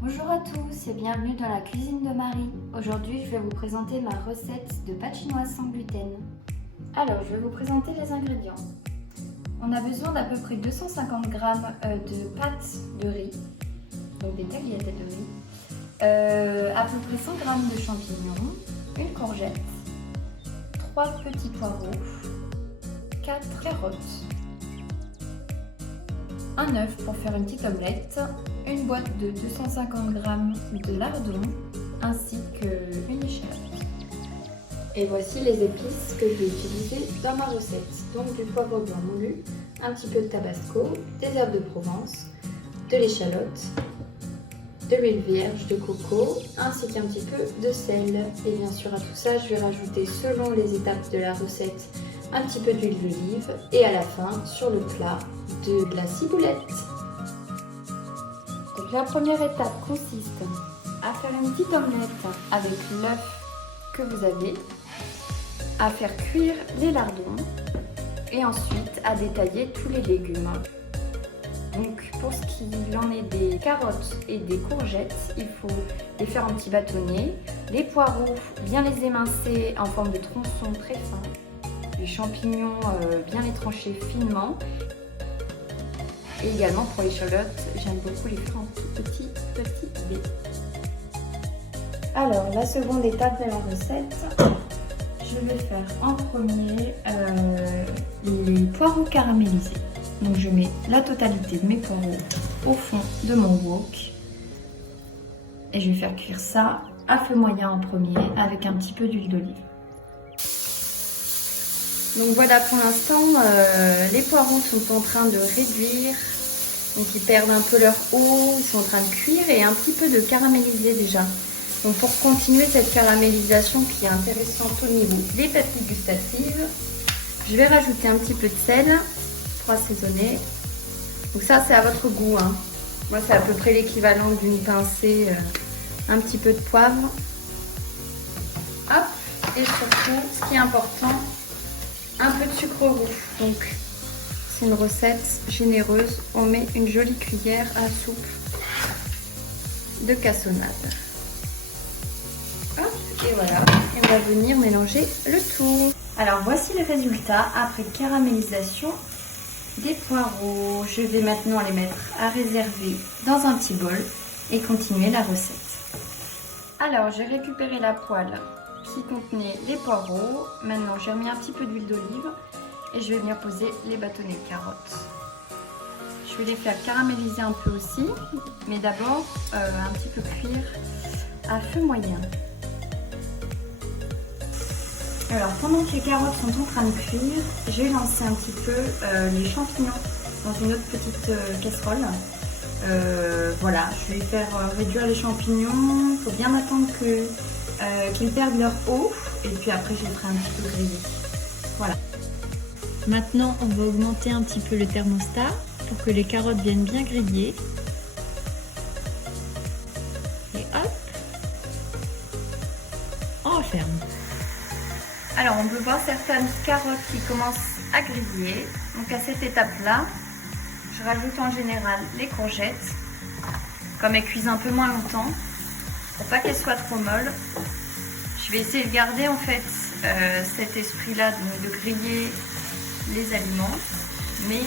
Bonjour à tous et bienvenue dans la cuisine de Marie. Aujourd'hui, je vais vous présenter ma recette de pâte chinoise sans gluten. Alors, je vais vous présenter les ingrédients. On a besoin d'à peu près 250 g de pâte de riz, donc des tagliatelles de riz, à peu près 100 g de champignons, une courgette, 3 petits poireaux, 4 carottes, un œuf pour faire une petite omelette, une boîte de 250 g de lardons ainsi qu'une échalote. Et voici les épices que je vais utiliser dans ma recette. Donc du poivre blanc moulu, un petit peu de tabasco, des herbes de Provence, de l'échalote, de l'huile vierge de coco ainsi qu'un petit peu de sel. Et bien sûr à tout ça je vais rajouter selon les étapes de la recette un petit peu d'huile d'olive et à la fin sur le plat de la ciboulette. Donc la première étape consiste à faire une petite omelette avec l'œuf que vous avez, à faire cuire les lardons et ensuite à détailler tous les légumes. Donc pour ce qui en est des carottes et des courgettes, il faut les faire en petits bâtonnets, les poireaux bien les émincer en forme de tronçons très fins, les champignons bien les trancher finement. Et également pour l'échalote, j'aime beaucoup les faire en petits dés. Alors la seconde étape de la recette, je vais faire en premier les poireaux caramélisés. Donc je mets la totalité de mes poireaux au fond de mon wok et je vais faire cuire ça à feu moyen en premier avec un petit peu d'huile d'olive. Donc voilà, pour l'instant, les poireaux sont en train de réduire, donc ils perdent un peu leur eau, ils sont en train de cuire et un petit peu de caraméliser déjà. Donc pour continuer cette caramélisation qui est intéressante au niveau des papilles gustatives, je vais rajouter un petit peu de sel pour assaisonner. Donc ça c'est à votre goût, hein. Moi c'est à peu près l'équivalent d'une pincée, un petit peu de poivre. Hop, et surtout, ce qui est important, un peu de sucre roux. Donc c'est une recette généreuse, on met une jolie cuillère à soupe de cassonade. Hop, et voilà, et on va venir mélanger le tout. Alors voici le résultat après caramélisation des poireaux. Je vais maintenant les mettre à réserver dans un petit bol et continuer la recette. Alors j'ai récupéré la poêle qui contenait les poireaux. Maintenant j'ai mis un petit peu d'huile d'olive et je vais venir poser les bâtonnets de carottes. Je vais les faire caraméliser un peu aussi, mais d'abord un petit peu cuire à feu moyen. Alors pendant que les carottes sont en train de cuire, je vais lancer un petit peu les champignons dans une autre petite casserole. Voilà, je vais faire réduire les champignons. Il faut bien attendre qu'ils perdent leur eau et puis après je les ferai un petit peu griller. Voilà. Maintenant on va augmenter un petit peu le thermostat pour que les carottes viennent bien griller. Et hop, on referme. Alors on peut voir certaines carottes qui commencent à griller. Donc à cette étape-là, je rajoute en général les courgettes. Comme elles cuisent un peu moins longtemps, pour pas qu'elles soient trop molles, je vais essayer de garder en fait cet esprit-là de griller les aliments. Mais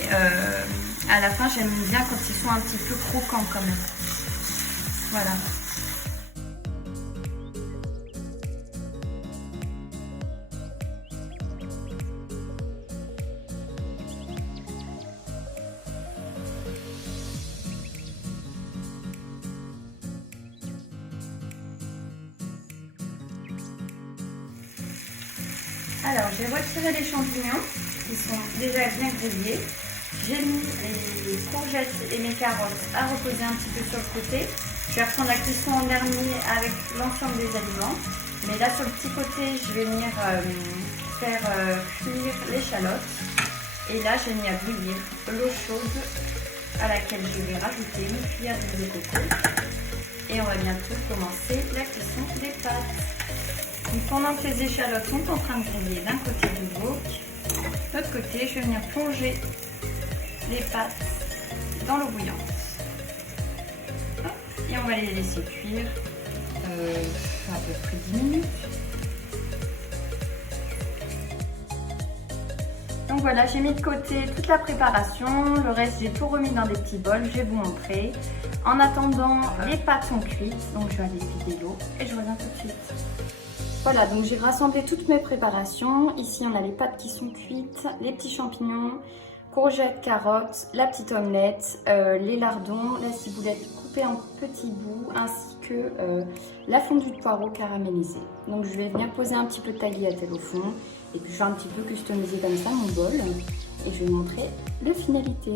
à la fin, j'aime bien quand ils sont un petit peu croquants quand même. Voilà. Alors, j'ai retiré les champignons qui sont déjà bien grillés. J'ai mis les courgettes et mes carottes à reposer un petit peu sur le côté. Je vais reprendre la cuisson en dernier avec l'ensemble des aliments. Mais là, sur le petit côté, je vais venir faire cuire l'échalote. Et là, j'ai mis à bouillir l'eau chaude à laquelle je vais rajouter une cuillère d'huile de coco. Et on va bientôt commencer la cuisson des pâtes. Donc pendant que les échalotes sont en train de griller d'un côté du wok, de l'autre côté, je vais venir plonger les pâtes dans l'eau bouillante. Hop, et on va va les laisser cuire à peu près 10 minutes. Donc voilà, j'ai mis de côté toute la préparation. Le reste, j'ai tout remis dans des petits bols. Je vais vous montrer. En attendant, les pâtes sont cuites. Donc je vais aller vider l'eau et je reviens tout de suite. Voilà, donc j'ai rassemblé toutes mes préparations. Ici, on a les pâtes qui sont cuites, les petits champignons, courgettes, carottes, la petite omelette, les lardons, la ciboulette coupée en petits bouts, ainsi que la fondue de poireaux caramélisée. Donc je vais venir poser un petit peu de tagliatelle au fond, et puis je vais un petit peu customiser comme ça mon bol, et je vais vous montrer la finalité.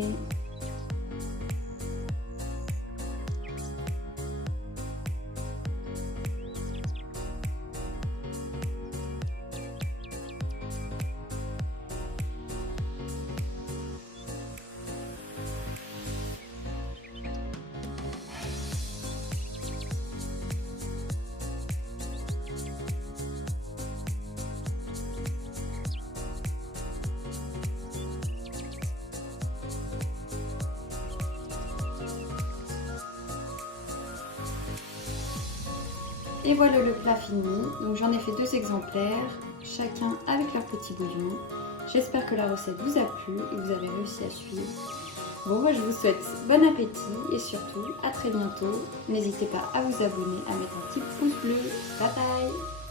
Et voilà le plat fini. Donc j'en ai fait 2 exemplaires, chacun avec leur petit bouillon. J'espère que la recette vous a plu et que vous avez réussi à suivre. Bon, moi je vous souhaite bon appétit et surtout à très bientôt. N'hésitez pas à vous abonner, à mettre un petit pouce bleu. Bye bye!